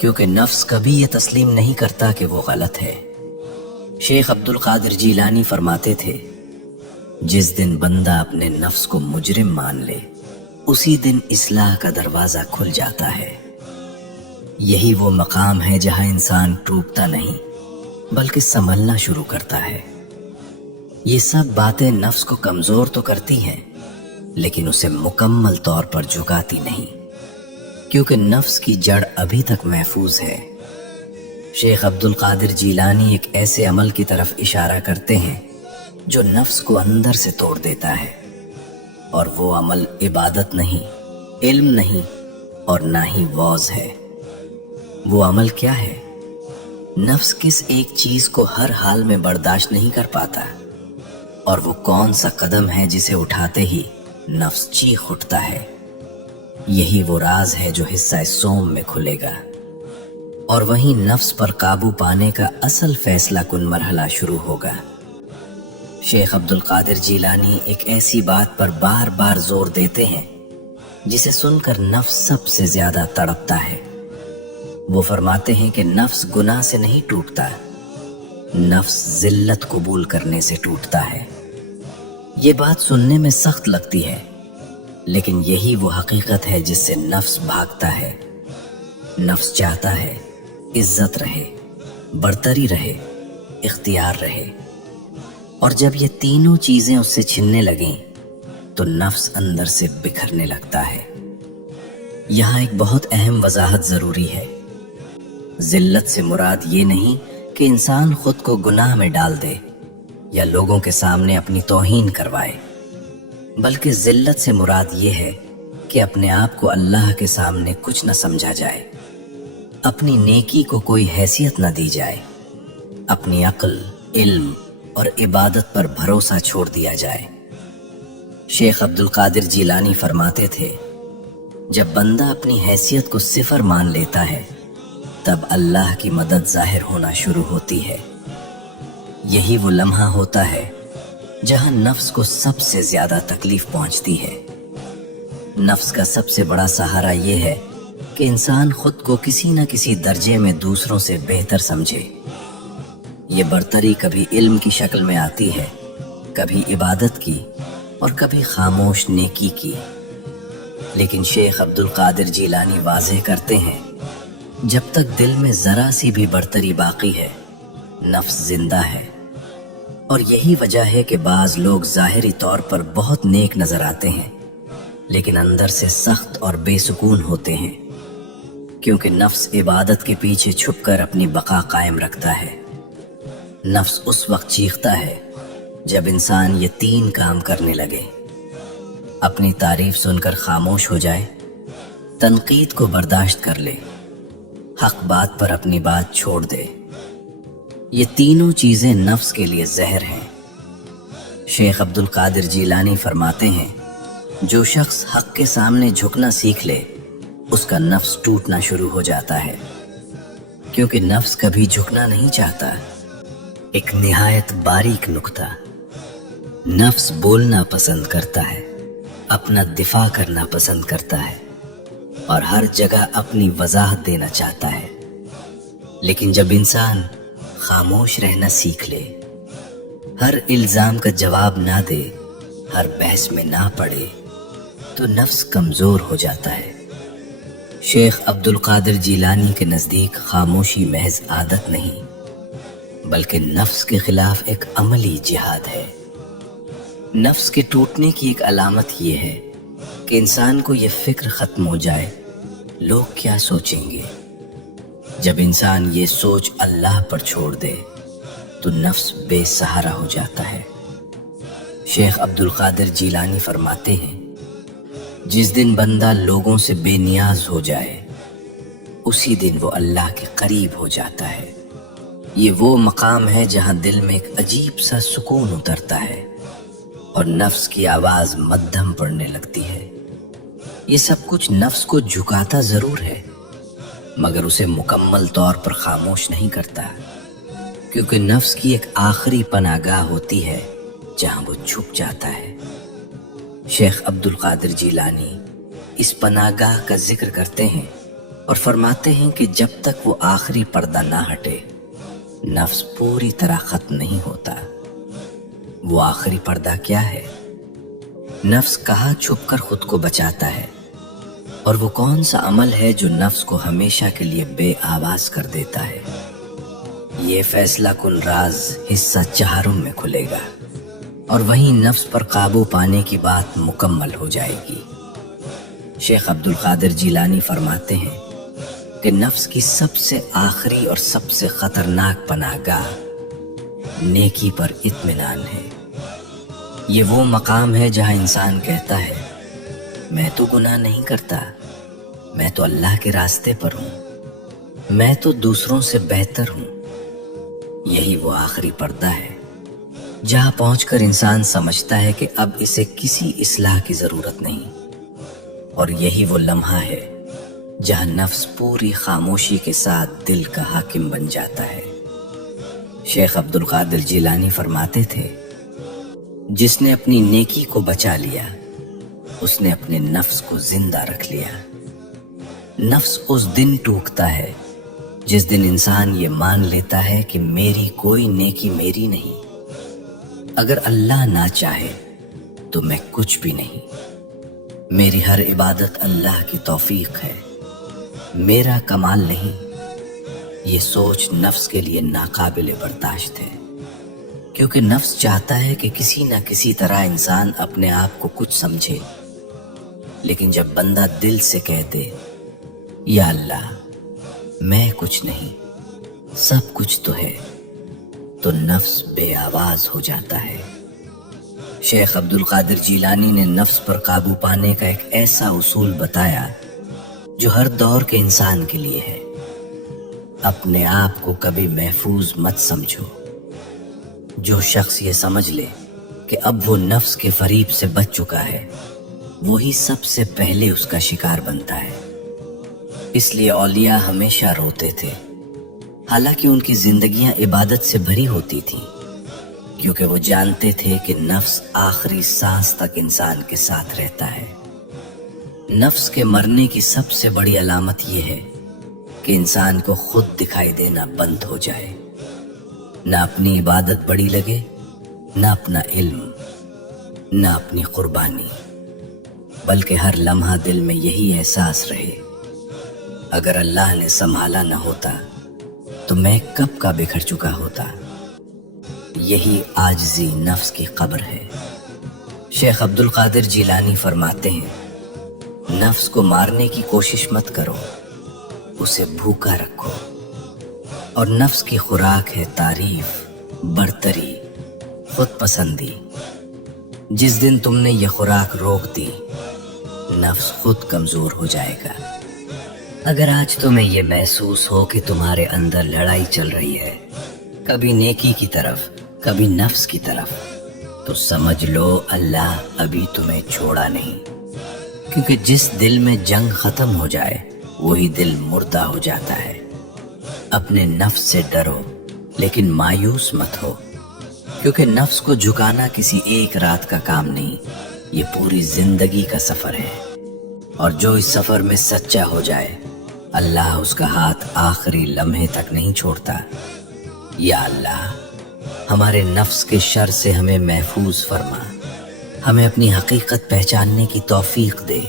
کیونکہ نفس کبھی یہ تسلیم نہیں کرتا کہ وہ غلط ہے۔ شیخ عبد القادر جیلانی فرماتے تھے، جس دن بندہ اپنے نفس کو مجرم مان لے اسی دن اصلاح کا دروازہ کھل جاتا ہے۔ یہی وہ مقام ہے جہاں انسان ٹوٹتا نہیں بلکہ سنبھلنا شروع کرتا ہے۔ یہ سب باتیں نفس کو کمزور تو کرتی ہیں لیکن اسے مکمل طور پر جھکاتی نہیں، کیونکہ نفس کی جڑ ابھی تک محفوظ ہے۔ شیخ عبد القادر جیلانی ایک ایسے عمل کی طرف اشارہ کرتے ہیں جو نفس کو اندر سے توڑ دیتا ہے، اور وہ عمل عبادت نہیں، علم نہیں، اور نہ ہی وعظ ہے۔ وہ عمل کیا ہے؟ نفس کس ایک چیز کو ہر حال میں برداشت نہیں کر پاتا، اور وہ کون سا قدم ہے جسے اٹھاتے ہی نفس چیخ اٹھتا ہے؟ یہی وہ راز ہے جو حصہ سوم میں کھلے گا، اور وہیں نفس پر قابو پانے کا اصل فیصلہ کن مرحلہ شروع ہوگا۔ شیخ عبد القادر جیلانی ایک ایسی بات پر بار بار زور دیتے ہیں جسے سن کر نفس سب سے زیادہ تڑپتا ہے۔ وہ فرماتے ہیں کہ نفس گناہ سے نہیں ٹوٹتا، نفس ذلت قبول کرنے سے ٹوٹتا ہے۔ یہ بات سننے میں سخت لگتی ہے، لیکن یہی وہ حقیقت ہے جس سے نفس بھاگتا ہے۔ نفس چاہتا ہے عزت رہے، برتری رہے، اختیار رہے، اور جب یہ تینوں چیزیں اس سے چھننے لگیں تو نفس اندر سے بکھرنے لگتا ہے۔ یہاں ایک بہت اہم وضاحت ضروری ہے۔ ذلت سے مراد یہ نہیں کہ انسان خود کو گناہ میں ڈال دے یا لوگوں کے سامنے اپنی توہین کروائے، بلکہ ذلت سے مراد یہ ہے کہ اپنے آپ کو اللہ کے سامنے کچھ نہ سمجھا جائے، اپنی نیکی کو کوئی حیثیت نہ دی جائے، اپنی عقل، علم اور عبادت پر بھروسہ چھوڑ دیا جائے۔ شیخ عبد القادر جیلانی فرماتے تھے، جب بندہ اپنی حیثیت کو صفر مان لیتا ہے تب اللہ کی مدد ظاہر ہونا شروع ہوتی ہے۔ یہی وہ لمحہ ہوتا ہے جہاں نفس کو سب سے زیادہ تکلیف پہنچتی ہے۔ نفس کا سب سے بڑا سہارا یہ ہے کہ انسان خود کو کسی نہ کسی درجے میں دوسروں سے بہتر سمجھے۔ یہ برتری کبھی علم کی شکل میں آتی ہے، کبھی عبادت کی، اور کبھی خاموش نیکی کی۔ لیکن شیخ عبد القادر جیلانی واضح کرتے ہیں، جب تک دل میں ذرا سی بھی برتری باقی ہے، نفس زندہ ہے۔ اور یہی وجہ ہے کہ بعض لوگ ظاہری طور پر بہت نیک نظر آتے ہیں لیکن اندر سے سخت اور بے سکون ہوتے ہیں، کیونکہ نفس عبادت کے پیچھے چھپ کر اپنی بقا قائم رکھتا ہے۔ نفس اس وقت چیختا ہے جب انسان یہ تین کام کرنے لگے: اپنی تعریف سن کر خاموش ہو جائے، تنقید کو برداشت کر لے، حق بات پر اپنی بات چھوڑ دے۔ یہ تینوں چیزیں نفس کے لیے زہر ہیں۔ شیخ عبد القادر جیلانی فرماتے ہیں، جو شخص حق کے سامنے جھکنا سیکھ لے اس کا نفس ٹوٹنا شروع ہو جاتا ہے، کیونکہ نفس کبھی جھکنا نہیں چاہتا۔ ایک نہایت باریک نکتہ، نفس بولنا پسند کرتا ہے، اپنا دفاع کرنا پسند کرتا ہے، اور ہر جگہ اپنی وضاحت دینا چاہتا ہے۔ لیکن جب انسان خاموش رہنا سیکھ لے، ہر الزام کا جواب نہ دے، ہر بحث میں نہ پڑے، تو نفس کمزور ہو جاتا ہے۔ شیخ عبد القادر جیلانی کے نزدیک خاموشی محض عادت نہیں بلکہ نفس کے خلاف ایک عملی جہاد ہے۔ نفس کے ٹوٹنے کی ایک علامت یہ ہے کہ انسان کو یہ فکر ختم ہو جائے، لوگ کیا سوچیں گے۔ جب انسان یہ سوچ اللہ پر چھوڑ دے تو نفس بے سہارا ہو جاتا ہے۔ شیخ عبد القادر جیلانی فرماتے ہیں، جس دن بندہ لوگوں سے بے نیاز ہو جائے اسی دن وہ اللہ کے قریب ہو جاتا ہے۔ یہ وہ مقام ہے جہاں دل میں ایک عجیب سا سکون اترتا ہے اور نفس کی آواز مدھم پڑنے لگتی ہے۔ یہ سب کچھ نفس کو جھکاتا ضرور ہے مگر اسے مکمل طور پر خاموش نہیں کرتا، کیونکہ نفس کی ایک آخری پناہ گاہ ہوتی ہے جہاں وہ چھپ جاتا ہے۔ شیخ عبد القادر جیلانی اس پناہ گاہ کا ذکر کرتے ہیں اور فرماتے ہیں کہ جب تک وہ آخری پردہ نہ ہٹے نفس پوری طرح ختم نہیں ہوتا۔ وہ آخری پردہ کیا ہے؟ نفس کہاں چھپ کر خود کو بچاتا ہے، اور وہ کون سا عمل ہے جو نفس کو ہمیشہ کے لیے بے آواز کر دیتا ہے؟ یہ فیصلہ کن راز حصہ چہارم میں کھلے گا، اور وہیں نفس پر قابو پانے کی بات مکمل ہو جائے گی۔ شیخ عبد القادر جیلانی فرماتے ہیں کہ نفس کی سب سے آخری اور سب سے خطرناک پناہ گاہ نیکی پر اطمینان ہے۔ یہ وہ مقام ہے جہاں انسان کہتا ہے میں تو گناہ نہیں کرتا، میں تو اللہ کے راستے پر ہوں، میں تو دوسروں سے بہتر ہوں۔ یہی وہ آخری پردہ ہے جہاں پہنچ کر انسان سمجھتا ہے کہ اب اسے کسی اصلاح کی ضرورت نہیں، اور یہی وہ لمحہ ہے جہاں نفس پوری خاموشی کے ساتھ دل کا حاکم بن جاتا ہے۔ شیخ عبد القادر جیلانی فرماتے تھے جس نے اپنی نیکی کو بچا لیا اس نے اپنے نفس کو زندہ رکھ لیا۔ نفس اس دن ٹوکتا ہے جس دن انسان یہ مان لیتا ہے کہ میری کوئی نیکی میری نہیں، اگر اللہ نہ چاہے تو میں کچھ بھی نہیں، میری ہر عبادت اللہ کی توفیق ہے، میرا کمال نہیں۔ یہ سوچ نفس کے لیے ناقابل برداشت ہے، کیونکہ نفس چاہتا ہے کہ کسی نہ کسی طرح انسان اپنے آپ کو کچھ سمجھے، لیکن جب بندہ دل سے کہہ دے یا اللہ میں کچھ نہیں سب کچھ تو ہے، تو نفس بے آواز ہو جاتا ہے۔ شیخ عبد القادر جیلانی نے نفس پر قابو پانے کا ایک ایسا اصول بتایا جو ہر دور کے انسان کے لیے ہے۔ اپنے آپ کو کبھی محفوظ مت سمجھو۔ جو شخص یہ سمجھ لے کہ اب وہ نفس کے فریب سے بچ چکا ہے وہی سب سے پہلے اس کا شکار بنتا ہے۔ اس لیے اولیاء ہمیشہ روتے تھے، حالانکہ ان کی زندگیاں عبادت سے بھری ہوتی تھیں، کیونکہ وہ جانتے تھے کہ نفس آخری سانس تک انسان کے ساتھ رہتا ہے۔ نفس کے مرنے کی سب سے بڑی علامت یہ ہے کہ انسان کو خود دکھائی دینا بند ہو جائے، نہ اپنی عبادت بڑی لگے، نہ اپنا علم، نہ اپنی قربانی، بلکہ ہر لمحہ دل میں یہی احساس رہے اگر اللہ نے سنبھالا نہ ہوتا تو میں کب کا بکھر چکا ہوتا۔ یہی عاجزی نفس کی قبر ہے۔ شیخ عبد القادر جیلانی فرماتے ہیں نفس کو مارنے کی کوشش مت کرو، اسے بھوکا رکھو، اور نفس کی خوراک ہے تعریف، برتری، خود پسندی۔ جس دن تم نے یہ خوراک روک دی نفس خود کمزور ہو جائے گا۔ اگر آج تمہیں یہ محسوس ہو کہ تمہارے اندر لڑائی چل رہی ہے، کبھی نیکی کی طرف کبھی نفس کی طرف، تو سمجھ لو اللہ ابھی تمہیں چھوڑا نہیں، کیونکہ جس دل میں جنگ ختم ہو جائے وہی دل مردہ ہو جاتا ہے۔ اپنے نفس سے ڈرو لیکن مایوس مت ہو، کیونکہ نفس کو جھکانا کسی ایک رات کا کام نہیں، یہ پوری زندگی کا سفر ہے، اور جو اس سفر میں سچا ہو جائے اللہ اس کا ہاتھ آخری لمحے تک نہیں چھوڑتا۔ یا اللہ ہمارے نفس کے شر سے ہمیں محفوظ فرما، ہمیں اپنی حقیقت پہچاننے کی توفیق دے،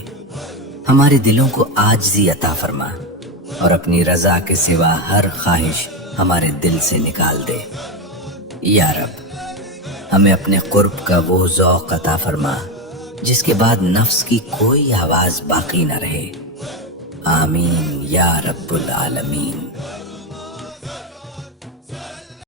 ہمارے دلوں کو عاجزی عطا فرما، اور اپنی رضا کے سوا ہر خواہش ہمارے دل سے نکال دے۔ یا رب ہمیں اپنے قرب کا وہ ذوق عطا فرما جس کے بعد نفس کی کوئی آواز باقی نہ رہے۔ آمین یا رب العالمین۔